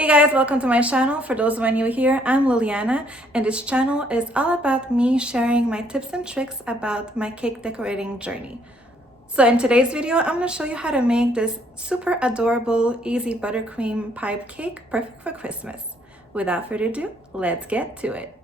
Hey guys, welcome to my channel. For those who are new here, I'm Liliana, and this channel is all about me sharing my tips and tricks about my cake decorating journey. So in today's video, I'm going to show you how to make this super adorable, easy buttercream pipe cake, perfect for Christmas. Without further ado, let's get to it.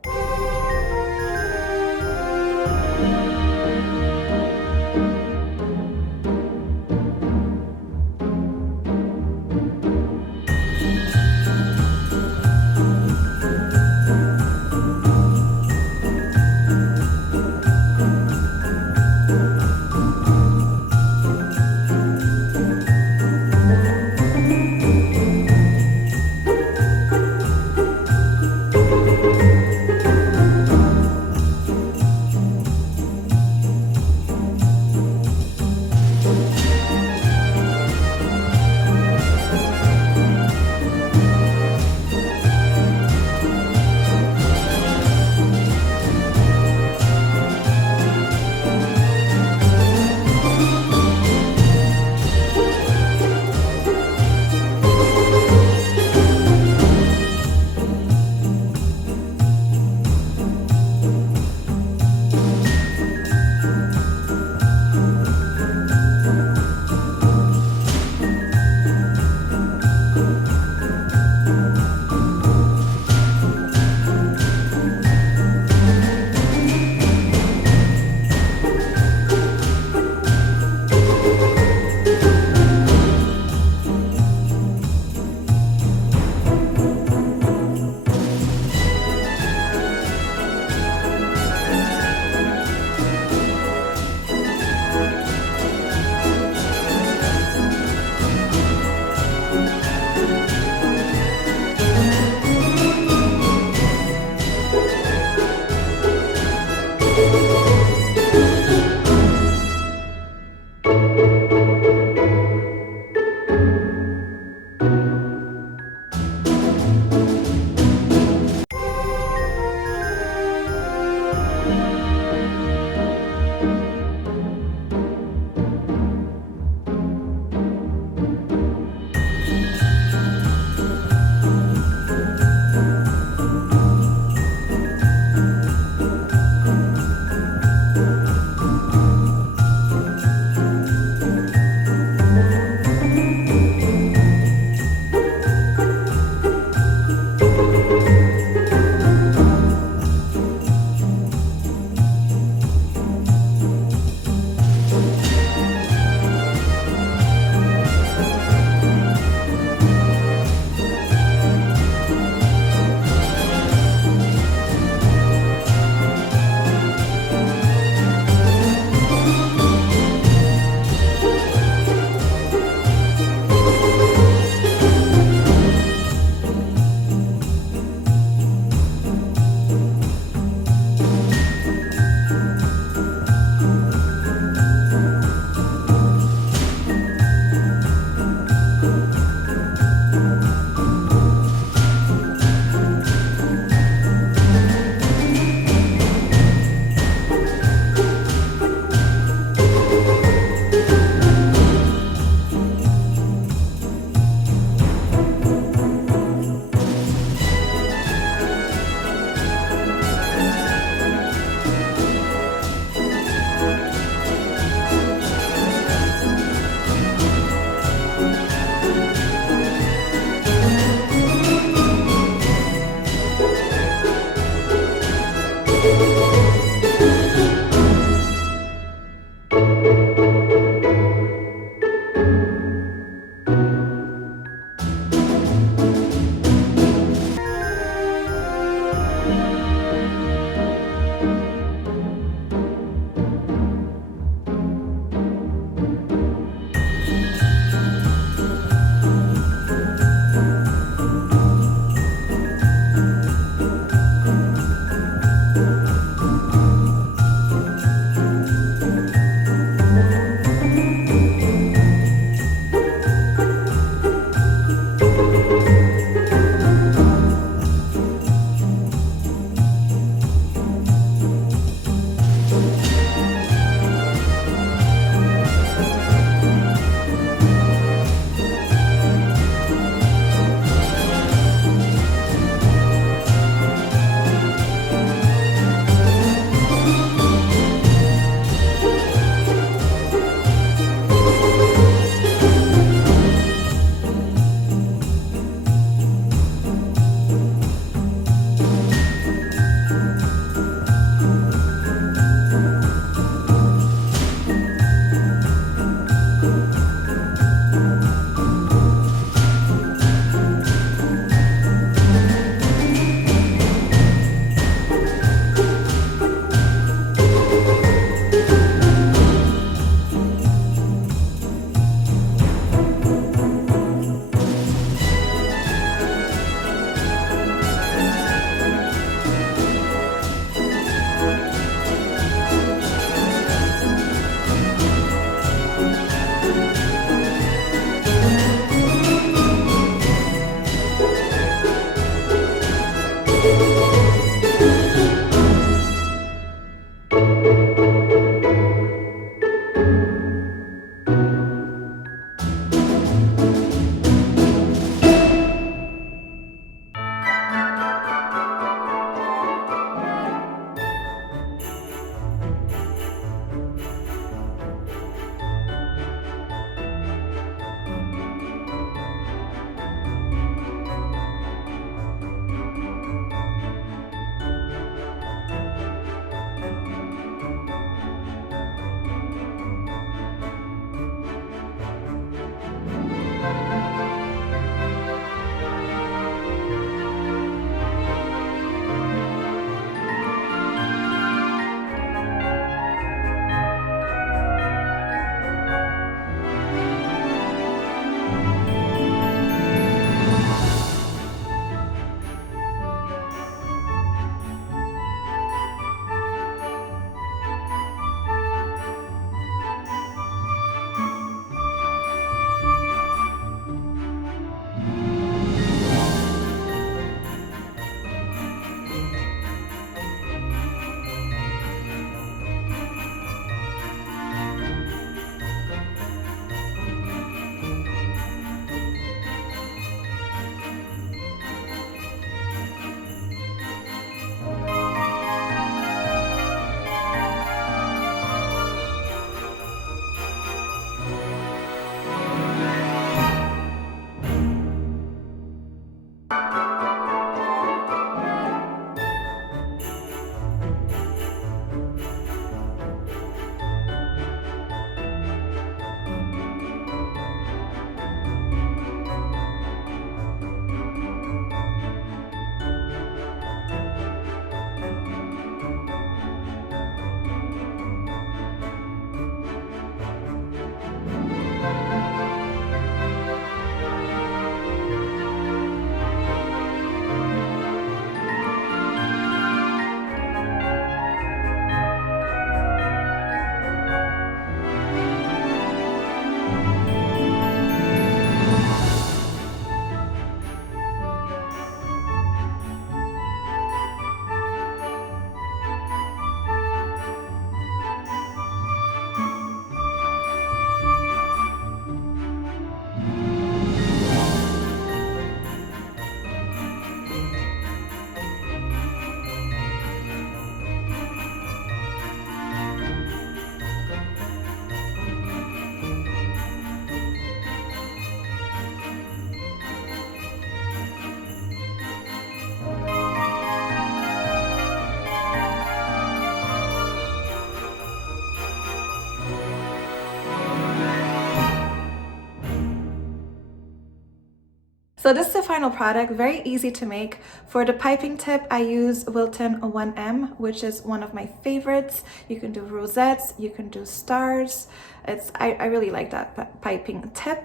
So this is the final product, very easy to make. For the piping tip, I use Wilton 1M, which is one of my favorites. You can do rosettes, you can do stars. I really like that piping tip.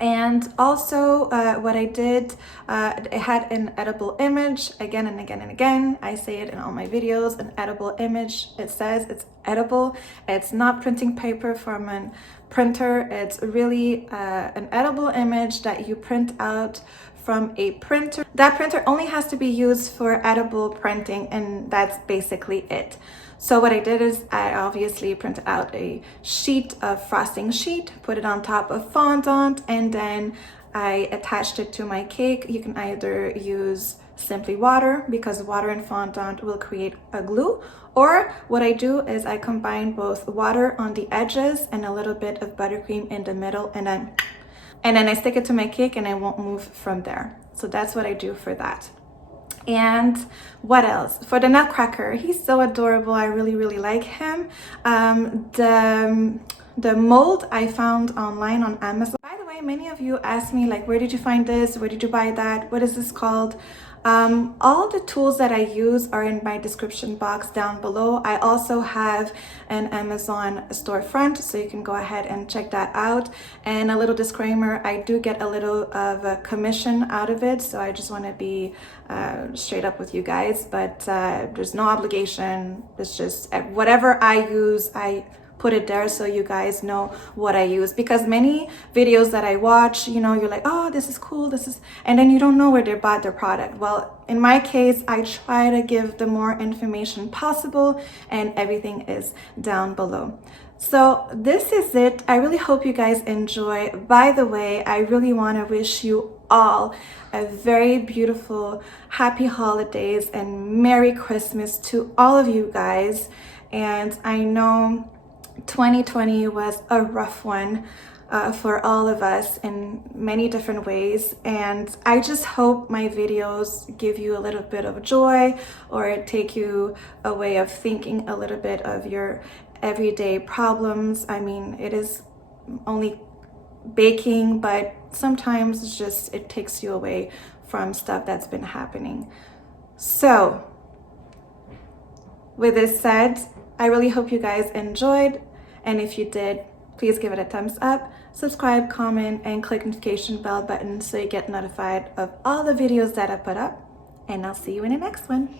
And also what I did, it had an edible image again and again and again. I say it in all my videos, an edible image. It says it's edible. It's not printing paper from a printer. It's really an edible image that you print out from a printer. That printer only has to be used for edible printing, and that's basically it. So what I did is I obviously printed out a sheet of frosting sheet, put it on top of fondant, and then I attached it to my cake. You can either use simply water, because water and fondant will create a glue, or what I do is I combine both water on the edges and a little bit of buttercream in the middle, and then I stick it to my cake and I won't move from there. So that's what I do for that. And what else? For the nutcracker, he's so adorable. I really like him. The mold I found online on Amazon. By the way, many of you asked me, like, where did you find this? Where did you buy that? What is this called? All the tools that I use are in my description box down below. I also have an Amazon storefront, so you can go ahead and check that out. And a little disclaimer, I do get a little of a commission out of it, so I just want to be straight up with you guys, but there's no obligation. It's just whatever I use, I put it there so you guys know what I use, because many videos that I watch, you know, you're like, oh, this is cool, this is, and then you don't know where they bought their product. Well, in my case, I try to give the more information possible, and everything is down below. So this is it. I really hope you guys enjoy. By the way, I really want to wish you all a very beautiful, happy holidays and Merry Christmas to all of you guys. And I know 2020 was a rough one for all of us in many different ways, and I just hope my videos give you a little bit of joy or take you a way of thinking a little bit of your everyday problems. I mean, it is only baking, but sometimes it's just, it takes you away from stuff that's been happening. So with this said, I really hope you guys enjoyed, and if you did, please give it a thumbs up, subscribe, comment, and click notification bell button so you get notified of all the videos that I put up, and I'll see you in the next one.